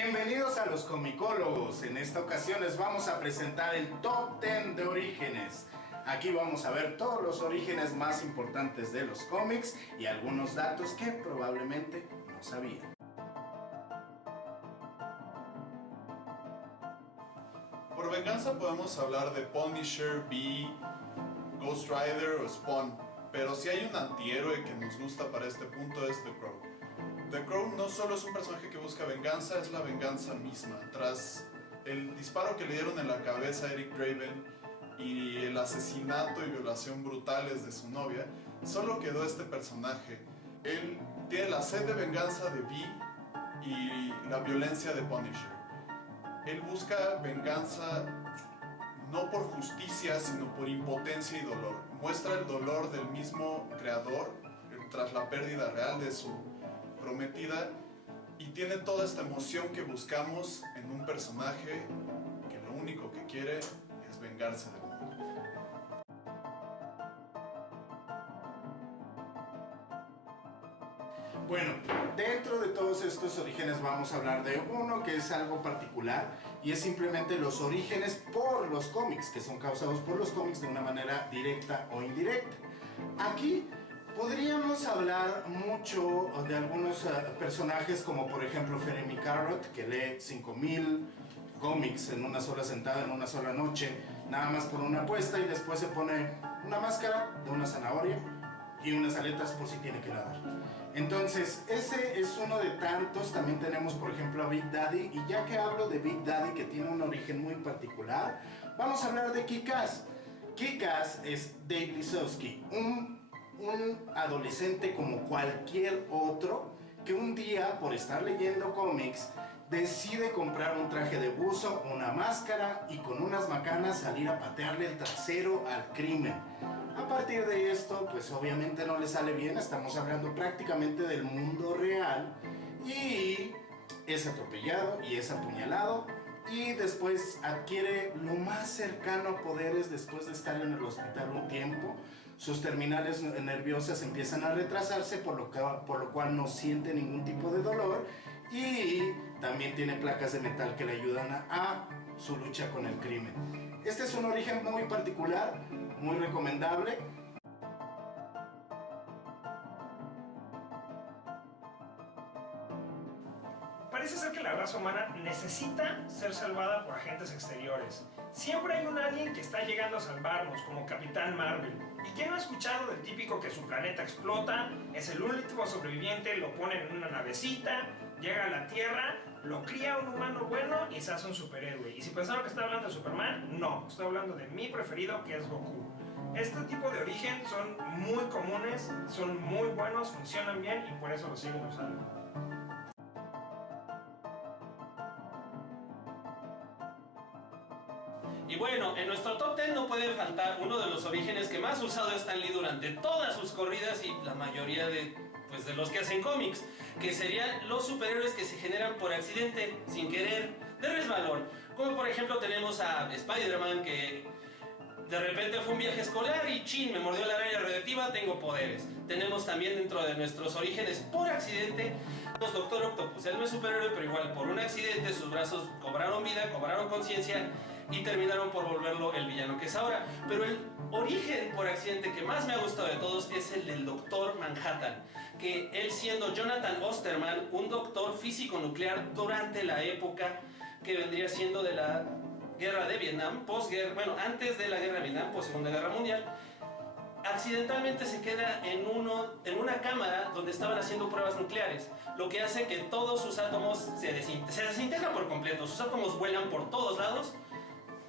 Bienvenidos a los comicólogos. En esta ocasión les vamos a presentar el Top 10 de orígenes. Aquí vamos a ver todos los orígenes más importantes de los cómics y algunos datos que probablemente no sabían. Por venganza podemos hablar de Punisher, Bee, Ghost Rider o Spawn, pero si hay un antihéroe que nos gusta para este punto es The Crow. The Crow no solo es un personaje que busca venganza, es la venganza misma. Tras el disparo que le dieron en la cabeza a Eric Draven y el asesinato y violación brutales de su novia, solo quedó este personaje. Él tiene la sed de venganza de Bee y la violencia de Punisher. Él busca venganza no por justicia, sino por impotencia y dolor. Muestra el dolor del mismo creador tras la pérdida real de su prometida y tiene toda esta emoción que buscamos en un personaje que lo único que quiere es vengarse del mundo. Bueno, dentro de todos estos orígenes vamos a hablar de uno que es algo particular y es simplemente los orígenes por los cómics, que son causados por los cómics de una manera directa o indirecta. Aquí podríamos hablar mucho de algunos personajes como por ejemplo Jeremy Carrot, que lee 5000 cómics en una sola sentada, en una sola noche, nada más por una apuesta, y después se pone una máscara de una zanahoria y unas aletas por si tiene que nadar. Entonces ese es uno de tantos. También tenemos por ejemplo a Big Daddy, y ya que hablo de Big Daddy, que tiene un origen muy particular, vamos a hablar de Kick-Ass. Kick-Ass es Dave Lisowski, un adolescente como cualquier otro, que un día, por estar leyendo cómics, decide comprar un traje de buzo, una máscara y con unas macanas salir a patearle el trasero al crimen. A partir de esto, pues obviamente no le sale bien. Estamos hablando prácticamente del mundo real, y es atropellado y es apuñalado, y después adquiere lo más cercano a poderes después de estar en el hospital un tiempo. Sus terminales nerviosas empiezan a retrasarse, por lo cual no siente ningún tipo de dolor, y también tiene placas de metal que le ayudan a su lucha con el crimen. Este es un origen muy particular, muy recomendable. Parece ser que la raza humana necesita ser salvada por agentes exteriores. Siempre hay un alien que está llegando a salvarnos, como Capitán Marvel. ¿Y quién no ha escuchado del típico que su planeta explota, es el último sobreviviente, lo ponen en una navecita, llega a la Tierra, lo cría un humano bueno y se hace un superhéroe? Y si pensaron que estaba hablando de Superman, no, estoy hablando de mi preferido, que es Goku. Este tipo de origen son muy comunes, son muy buenos, funcionan bien y por eso lo siguen usando. Y bueno, en nuestro top 10 no puede faltar uno de los orígenes que más ha usado Stan Lee durante todas sus corridas y la mayoría de los que hacen cómics, que serían los superhéroes que se generan por accidente, sin querer, de resbalón. Como por ejemplo tenemos a Spider-Man, que de repente fue un viaje escolar y chin, me mordió la araña radioactiva, tengo poderes. Tenemos también dentro de nuestros orígenes por accidente Doctor Octopus. Él no es superhéroe, pero igual por un accidente sus brazos cobraron vida, cobraron conciencia y terminaron por volverlo el villano que es ahora. Pero el origen por accidente que más me ha gustado de todos es el del Doctor Manhattan, que él, siendo Jonathan Osterman, un doctor físico nuclear durante la época que vendría siendo de la guerra de Vietnam, antes de la guerra de Vietnam, post Segunda Guerra Mundial, accidentalmente se queda en una cámara donde estaban haciendo pruebas nucleares, lo que hace que todos sus átomos se desintegran por completo, sus átomos vuelan por todos lados,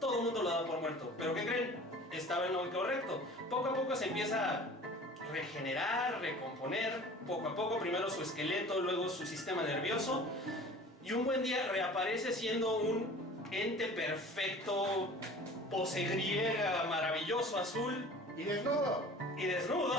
todo el mundo lo da por muerto. ¿Pero qué creen? Estaba en lo correcto. Poco a poco se empieza a regenerar, recomponer, poco a poco, primero su esqueleto, luego su sistema nervioso, y un buen día reaparece siendo un ente perfecto, pose griega, maravilloso, azul. Y desnudo.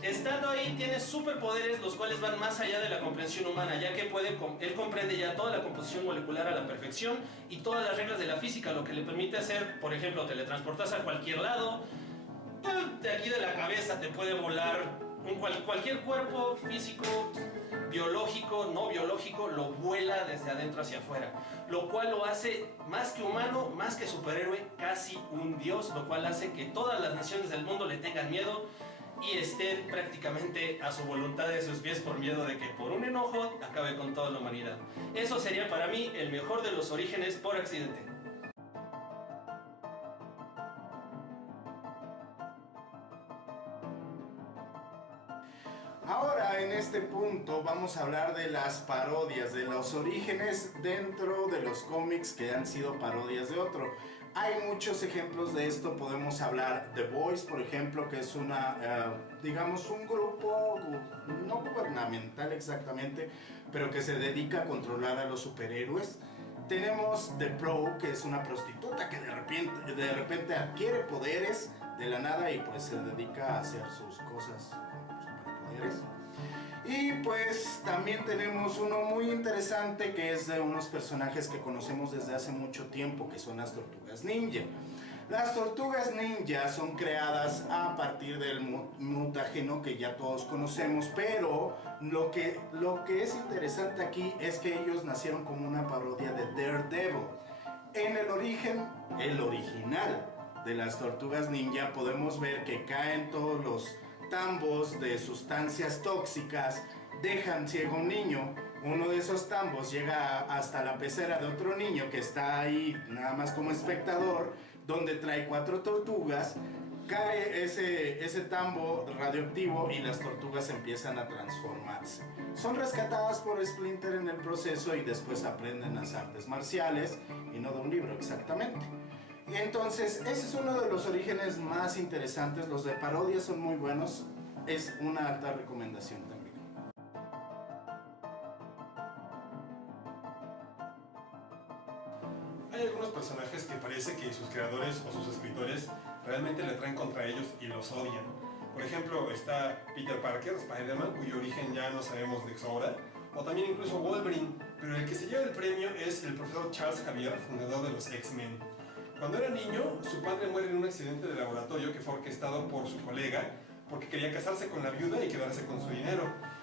Estando ahí tiene superpoderes los cuales van más allá de la comprensión humana, ya que él comprende ya toda la composición molecular a la perfección y todas las reglas de la física, lo que le permite hacer, por ejemplo, teletransportarse a cualquier lado. De aquí de la cabeza te puede volar cualquier cuerpo físico biológico, no biológico, lo vuela desde adentro hacia afuera, lo cual lo hace más que humano, más que superhéroe, casi un dios, lo cual hace que todas las naciones del mundo le tengan miedo y estén prácticamente a su voluntad de sus pies por miedo de que por un enojo acabe con toda la humanidad. Eso sería para mí el mejor de los orígenes por accidente. Ahora, en este punto, vamos a hablar de las parodias, de los orígenes dentro de los cómics que han sido parodias de otro. Hay muchos ejemplos de esto, podemos hablar The Boys, por ejemplo, que es digamos, un grupo no gubernamental exactamente, pero que se dedica a controlar a los superhéroes. Tenemos The Pro, que es una prostituta que de repente adquiere poderes de la nada y pues se dedica a hacer sus cosas con superpoderes. Y pues también tenemos uno muy interesante que es de unos personajes que conocemos desde hace mucho tiempo, que son las Tortugas Ninja. Las Tortugas Ninja son creadas a partir del mutágeno que ya todos conocemos, pero lo que es interesante aquí es que ellos nacieron como una parodia de Daredevil. En el original de las Tortugas Ninja podemos ver que caen todos los tambos de sustancias tóxicas, dejan ciego a un niño. Uno de esos tambos llega hasta la pecera de otro niño que está ahí nada más como espectador, donde trae 4 tortugas, cae ese tambo radioactivo y las tortugas empiezan a transformarse. Son rescatadas por Splinter en el proceso y después aprenden las artes marciales, y no de un libro exactamente. Y entonces, ese es uno de los orígenes más interesantes. Los de parodia son muy buenos. Es una alta recomendación también. Hay algunos personajes que parece que sus creadores o sus escritores realmente le traen contra ellos y los odian. Por ejemplo, está Peter Parker, Spider-Man, cuyo origen ya no sabemos de sobra. O también incluso Wolverine. Pero el que se lleva el premio es el profesor Charles Xavier, fundador de los X-Men. Cuando era niño, su padre muere en un accidente de laboratorio que fue orquestado por su colega porque quería casarse con la viuda y quedarse con su dinero.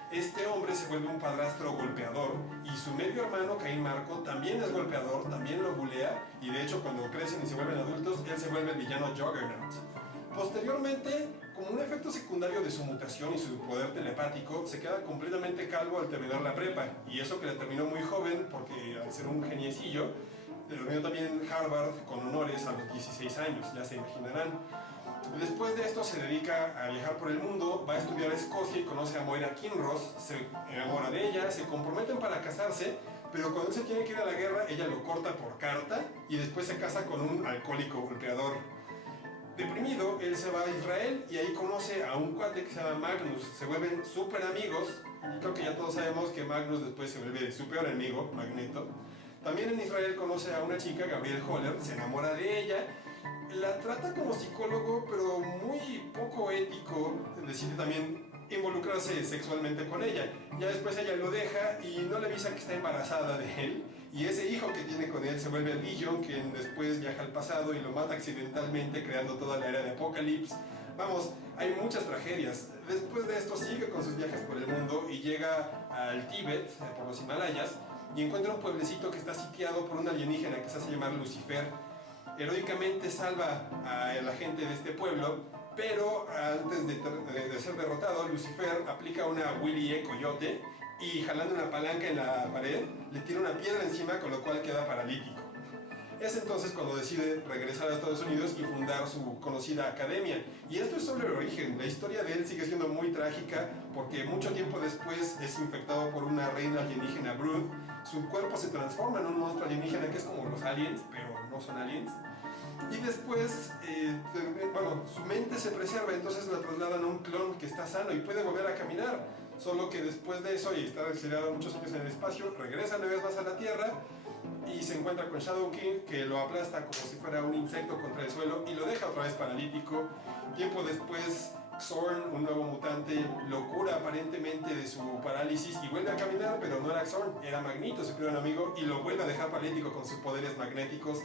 Este hombre se vuelve un padrastro golpeador y su medio hermano, Caín Marco, también es golpeador, también lo bulea y de hecho cuando crecen y se vuelven adultos, él se vuelve el villano Juggernaut. Posteriormente, como un efecto secundario de su mutación y su poder telepático, se queda completamente calvo al terminar la prepa y eso que le terminó muy joven porque al ser un geniecillo, terminó también Harvard con honores a los 16 años, ya se imaginarán. Después de esto se dedica a viajar por el mundo, va a estudiar a Escocia y conoce a Moira Kinross, se enamora de ella, se comprometen para casarse, pero cuando él se tiene que ir a la guerra, ella lo corta por carta y después se casa con un alcohólico golpeador. Deprimido, él se va a Israel y ahí conoce a un cuate que se llama Magnus, se vuelven súper amigos y creo que ya todos sabemos que Magnus después se vuelve su peor enemigo, Magneto. También en Israel conoce a una chica, Gabrielle Holler, se enamora de ella, la trata como psicólogo, pero muy poco ético, decide también involucrarse sexualmente con ella. Ya después ella lo deja y no le avisa que está embarazada de él, y ese hijo que tiene con él se vuelve el Vision, quien después viaja al pasado y lo mata accidentalmente, creando toda la era de Apocalipsis. Vamos, hay muchas tragedias. Después de esto sigue con sus viajes por el mundo y llega al Tíbet, por los Himalayas, y encuentra un pueblecito que está sitiado por un alienígena que se hace llamar Lucifer. Heroicamente salva a la gente de este pueblo, pero antes de ser derrotado, Lucifer aplica una Willy E. Coyote y jalando una palanca en la pared, le tira una piedra encima, con lo cual queda paralítico. Es entonces cuando decide regresar a Estados Unidos y fundar su conocida academia. Y esto es sobre el origen. La historia de él sigue siendo muy trágica porque mucho tiempo después es infectado por una reina alienígena Brood. Su cuerpo se transforma en un monstruo alienígena que es como los aliens, pero no son aliens. Y después, su mente se preserva, entonces la trasladan a un clon que está sano y puede volver a caminar. Solo que después de eso, y estar exiliado muchos años en el espacio, regresa una vez más a la Tierra y se encuentra con Shadow King, que lo aplasta como si fuera un insecto contra el suelo y lo deja otra vez paralítico. Tiempo después, Xorn, un nuevo mutante, lo cura aparentemente de su parálisis y vuelve a caminar, pero no era Xorn, era Magneto, su primer amigo, y lo vuelve a dejar paralítico con sus poderes magnéticos.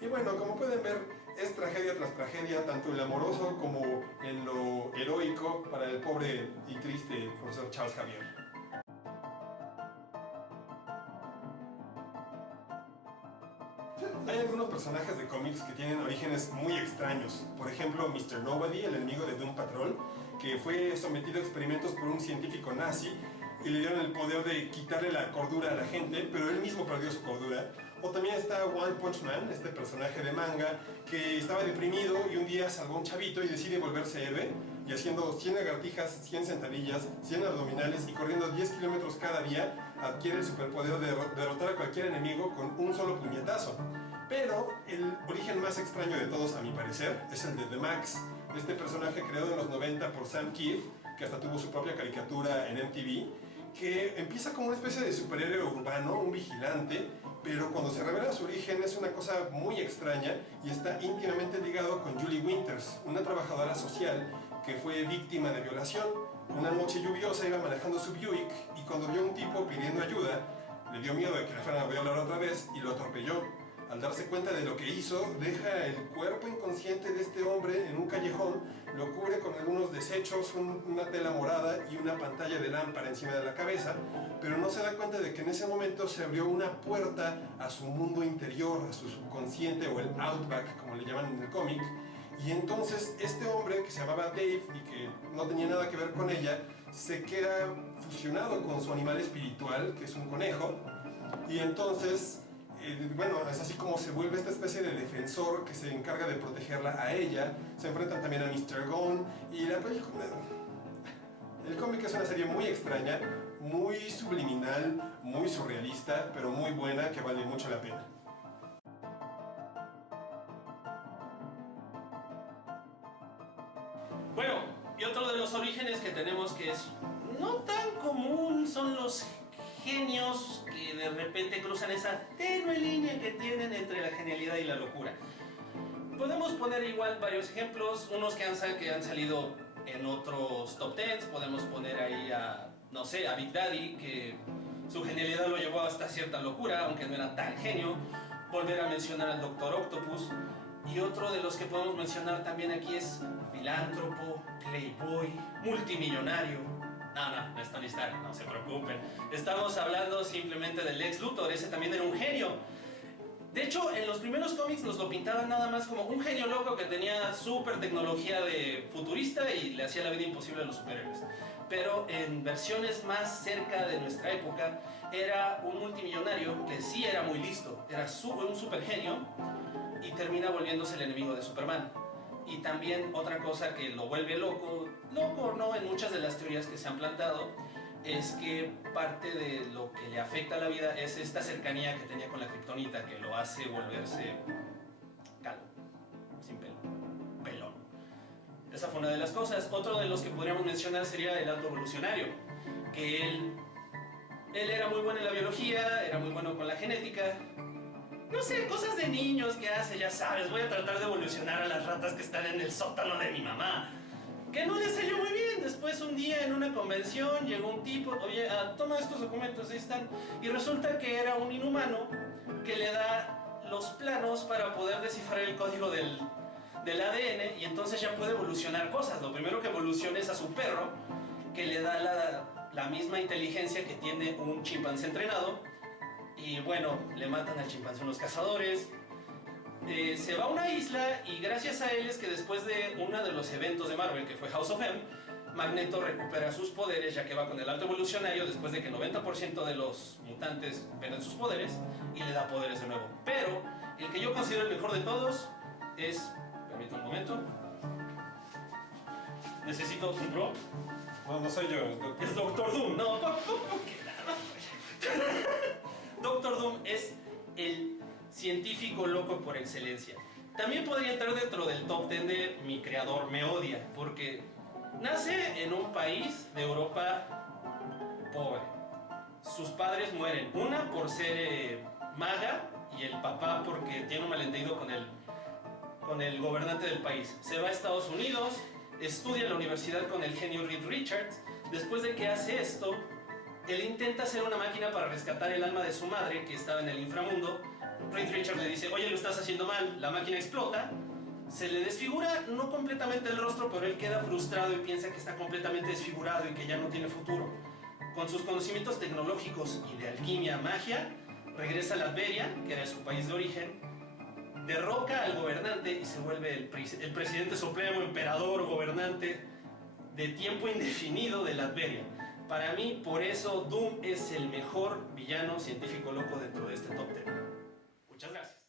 Y bueno, como pueden ver, es tragedia tras tragedia, tanto en lo amoroso como en lo heroico para el pobre y triste profesor Charles Xavier. Hay algunos personajes de cómics que tienen orígenes muy extraños. Por ejemplo, Mr. Nobody, el enemigo de Doom Patrol, que fue sometido a experimentos por un científico nazi y le dieron el poder de quitarle la cordura a la gente, pero él mismo perdió su cordura. O también está One Punch Man, este personaje de manga que estaba deprimido y un día salvó a un chavito y decide volverse héroe, y haciendo 100 lagartijas, 100 sentadillas, 100 abdominales y corriendo 10 kilómetros cada día, adquiere el superpoder de derrotar a cualquier enemigo con un solo puñetazo. Pero el origen más extraño de todos, a mi parecer, es el de The Max, este personaje creado en los 90 por Sam Kidd, que hasta tuvo su propia caricatura en MTV, que empieza como una especie de superhéroe urbano, un vigilante, pero cuando se revela su origen es una cosa muy extraña y está íntimamente ligado con Julie Winters, una trabajadora social que fue víctima de violación. Una noche lluviosa iba manejando su Buick y cuando vio a un tipo pidiendo ayuda, le dio miedo de que le fueran a violar otra vez y lo atropelló. Al darse cuenta de lo que hizo, deja el cuerpo inconsciente de este hombre en un callejón, lo cubre con algunos desechos, una tela morada y una pantalla de lámpara encima de la cabeza, pero no se da cuenta de que en ese momento se abrió una puerta a su mundo interior, a su subconsciente o el Outback, como le llaman en el cómic. Y entonces este hombre, que se llamaba Dave y que no tenía nada que ver con ella, se queda fusionado con su animal espiritual, que es un conejo, y entonces... bueno, es así como se vuelve esta especie de defensor que se encarga de protegerla a ella. Se enfrentan también a Mr. Gone y la película... El cómic es una serie muy extraña, muy subliminal, muy surrealista, pero muy buena, que vale mucho la pena. Bueno, y otro de los orígenes que tenemos que es no tan común son los genios que de repente cruzan esa tenue línea que tienen entre la genialidad y la locura. Podemos poner igual varios ejemplos, unos que han salido en otros top 10. Podemos poner ahí a, no sé, a Big Daddy, que su genialidad lo llevó hasta cierta locura, aunque no era tan genio. Volver a mencionar al Doctor Octopus. Y otro de los que podemos mencionar también aquí es filántropo, playboy, multimillonario. No es Tony Stark, no se preocupen. Estamos hablando simplemente del Lex Luthor, ese también era un genio. De hecho, en los primeros cómics nos lo pintaban nada más como un genio loco que tenía súper tecnología de futurista y le hacía la vida imposible a los superhéroes. Pero en versiones más cerca de nuestra época, era un multimillonario que sí era muy listo, era un super genio y termina volviéndose el enemigo de Superman. Y también otra cosa que lo vuelve loco no en muchas de las teorías que se han plantado, es que parte de lo que le afecta a la vida es esta cercanía que tenía con la kriptonita, que lo hace volverse calvo, sin pelo, pelón. Esa fue una de las cosas. Otro de los que podríamos mencionar sería el alto evolucionario, que él era muy bueno en la biología, era muy bueno con la genética. No sé, cosas de niños que hace, ya sabes, voy a tratar de evolucionar a las ratas que están en el sótano de mi mamá. Que no le salió muy bien. Después un día en una convención llegó un tipo, oye, toma estos documentos, ahí están. Y resulta que era un inhumano que le da los planos para poder descifrar el código del ADN y entonces ya puede evolucionar cosas. Lo primero que evoluciona es a su perro, que le da la misma inteligencia que tiene un chimpancé entrenado. Y bueno, le matan al chimpancé unos cazadores. Se va a una isla y gracias a él es que después de uno de los eventos de Marvel, que fue House of M, Magneto recupera sus poderes ya que va con el alto evolucionario después de que el 90% de los mutantes pierden sus poderes y le da poderes de nuevo. Pero el que yo considero el mejor de todos es... Permítame un momento. Necesito un pro. No soy yo. Es Doctor Doom. No, Doctor Doom es el científico loco por excelencia. También podría entrar dentro del top 10 de Mi creador me odia, porque nace en un país de Europa pobre. Sus padres mueren, una por ser maga y el papá porque tiene un malentendido con el gobernante del país. Se va a Estados Unidos, estudia en la universidad con el genio Reed Richards. Después de que hace esto, él intenta hacer una máquina para rescatar el alma de su madre que estaba en el inframundo. Reed Richards le dice, oye, lo estás haciendo mal. La máquina explota, se le desfigura no completamente el rostro, pero él queda frustrado y piensa que está completamente desfigurado y que ya no tiene futuro. Con sus conocimientos tecnológicos y de alquimia, magia, regresa a Latveria, que era su país de origen, derroca al gobernante y se vuelve el presidente supremo, emperador, gobernante de tiempo indefinido de Latveria. Para mí, por eso, Doom es el mejor villano científico loco dentro de este top 10. Muchas gracias.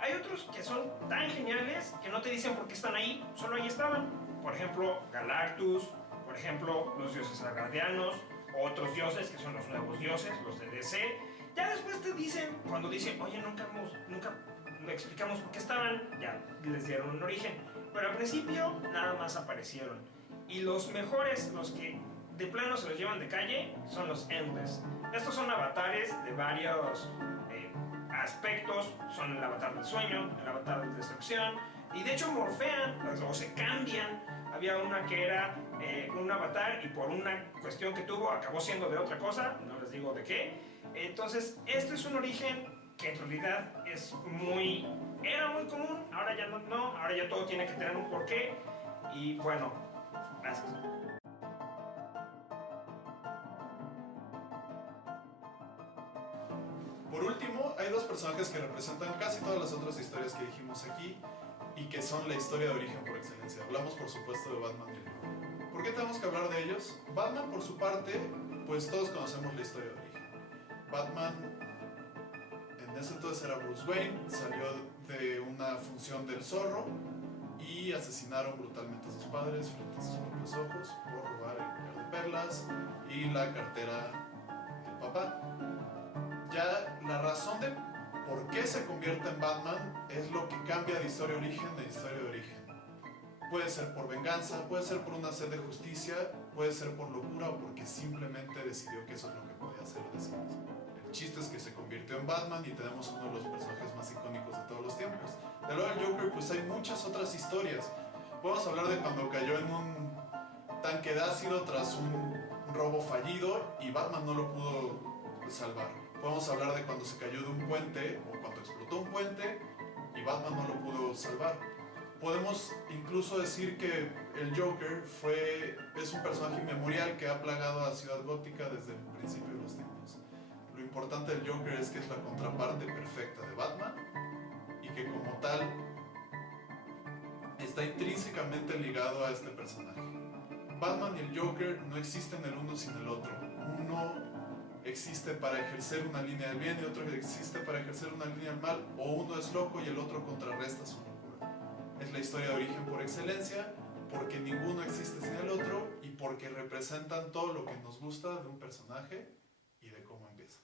Hay otros que son tan geniales que no te dicen por qué están ahí, solo ahí estaban. Por ejemplo, Galactus, por ejemplo, los dioses asgardianos, otros dioses que son los nuevos dioses, los de DC. Ya después te dicen, cuando dicen, oye, nunca le explicamos por qué estaban, ya les dieron un origen. Pero al principio nada más aparecieron. Y los mejores, los que de plano se los llevan de calle, son los Endless. Estos son avatares de varios aspectos. Son el avatar del sueño, el avatar de destrucción. Y de hecho morfean o se cambian. Había una que era un avatar y por una cuestión que tuvo acabó siendo de otra cosa, no les digo de qué. Entonces, este es un origen que en realidad era muy común, ahora ya no, ahora ya todo tiene que tener un porqué. Y bueno, gracias. Por último, hay dos personajes que representan casi todas las otras historias que dijimos aquí y que son la historia de origen por excelencia. Hablamos, por supuesto, de Batman y el Joker. ¿Por qué tenemos que hablar de ellos? Batman, por su parte, pues todos conocemos la historia de origen. Batman, en ese entonces era Bruce Wayne, salió de una función del Zorro y asesinaron brutalmente a sus padres frente a sus propios ojos por robar el collar de perlas y la cartera del papá. Ya la razón de por qué se convierte en Batman es lo que cambia de historia de origen. Puede ser por venganza, puede ser por una sed de justicia, puede ser por locura o porque simplemente decidió que eso es lo que podía hacer de sí mismo. El chiste es que se convirtió en Batman y tenemos uno de los personajes más icónicos de todos los tiempos. De lo del Joker, pues hay muchas otras historias. Podemos hablar de cuando cayó en un tanque de ácido tras un robo fallido y Batman no lo pudo salvar. Podemos hablar de cuando se cayó de un puente o cuando explotó un puente y Batman no lo pudo salvar. Podemos incluso decir que el Joker es un personaje inmemorial que ha plagado a Ciudad Gótica desde el principio de los tiempos. Lo importante del Joker es que es la contraparte perfecta de Batman y que como tal está intrínsecamente ligado a este personaje. Batman y el Joker no existen el uno sin el otro. Uno existe para ejercer una línea del bien y otro existe para ejercer una línea del mal, o uno es loco y el otro contrarresta su locura. Es la historia de origen por excelencia, porque ninguno existe sin el otro y porque representan todo lo que nos gusta de un personaje y de cómo empieza.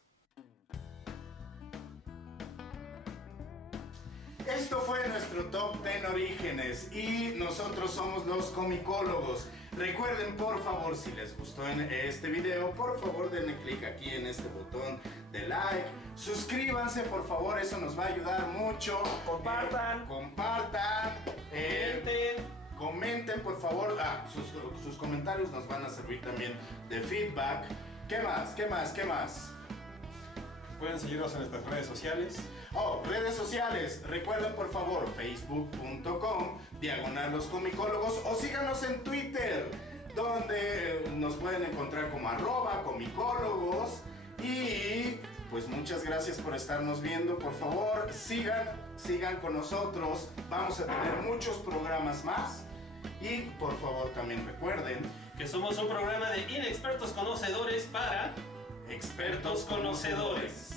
Esto fue nuestro Top 10 Orígenes y nosotros somos los comicólogos. Recuerden, por favor, si les gustó este video, por favor denle clic aquí en este botón de like. Suscríbanse, por favor, eso nos va a ayudar mucho. Compartan. Comenten, por favor. Sus comentarios nos van a servir también de feedback. ¿Qué más? Pueden seguirnos en nuestras redes sociales. Redes sociales. Recuerden, por favor, facebook.com/loscomicólogos o síganos en Twitter, donde nos pueden encontrar como @comicólogos. Y pues muchas gracias por estarnos viendo. Por favor, sigan con nosotros. Vamos a tener muchos programas más. Y por favor también recuerden Que somos un programa de inexpertos conocedores para expertos conocedores.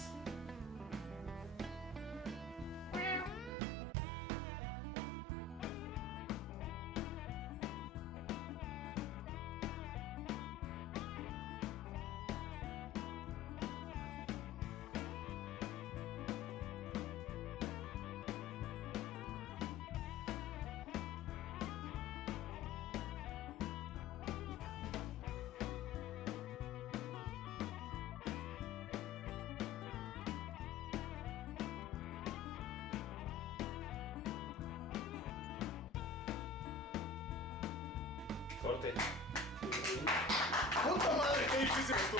Corte. ¡Puta madre! ¡Qué difícil estuvo!